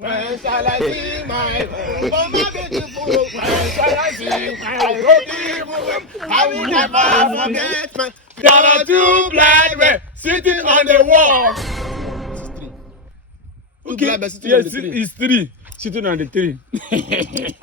When shall I see my home? Oh, my beautiful home. When shall I see my beautiful home? I will never forget my. There are two blind men sitting on the wall. This is three. Two blind men sitting on the three. It's three. Sitting on the tree.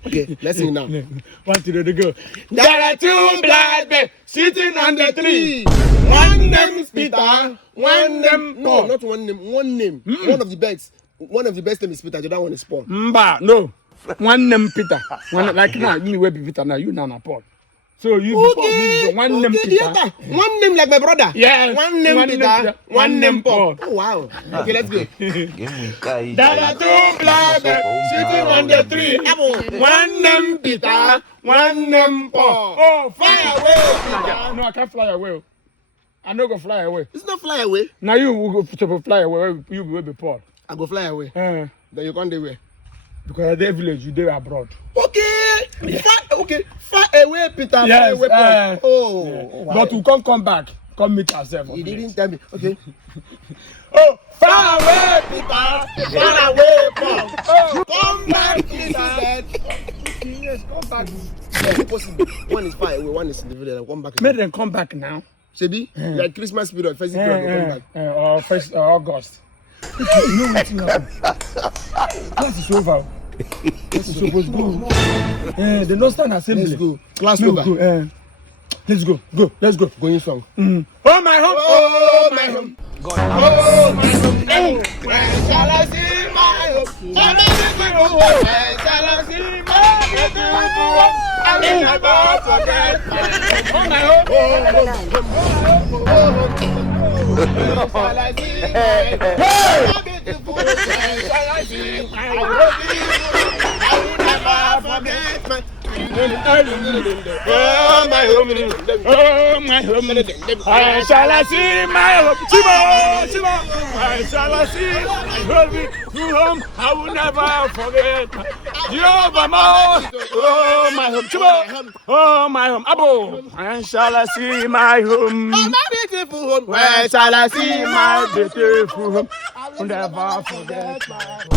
Okay, let's sing now. 1, 2, go. There are two blind men sitting on the tree. One name is Peter. One name. No, not one name. One name. One of the best. One of the best name is Peter. The other one is Paul. Mba, no. One name Peter. One like now, you will be Peter now. You now Paul. So you okay, one name Peter. One name like my brother. Yeah. One name Peter. One name Paul. Paul. Oh wow. Okay, let's go. There are two blind men sitting on the tree. One name Peter. One name Paul. Oh, Fly away, Peter. No, I can't fly away. I no go fly away. It's not fly away. Now you will go to fly away. You will be Paul. I go fly away. Then you can't do where? Because at the village you dey abroad. Okay. Yeah. Far away, Peter. Yes, far away, Paul. Yeah. Wow. But we can't come back. Come meet ourselves. You didn't tell me. Okay. Oh, Far away, Peter. Far away, Paul. Oh, come back, Peter. yes, come back. Yeah, possible. One is far away, one is in the village. Come back. Make them come back now. Shebi, like Christmas period, first period, you come back. Or first August. You know what's happening? Class is over. Class is supposed to go. They don't stand assembly. Let's go. Class No, over. go. Let's go. Go. Let's go. Going song. Oh my home. Oh my home. Oh my home. When shall I see my home? Shall I see my home? When shall I see my beautiful home? I will never forget my home. Oh my home. When shall I see my beautiful home? When shall I see my beautiful home? I will never forget my. Oh my home. Oh my home. I shall see my home. Chimo. I shall see my home. I will never forget. Jehovah, oh my home. Chimo. Oh my home. Abo. I shall see my home. Oh my beautiful home. Where shall I see my beautiful home? I will never forget my home.